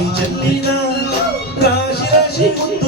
美那的家乡。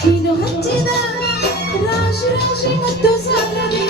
Ti no hatina, raži, raži, ma to zabrani.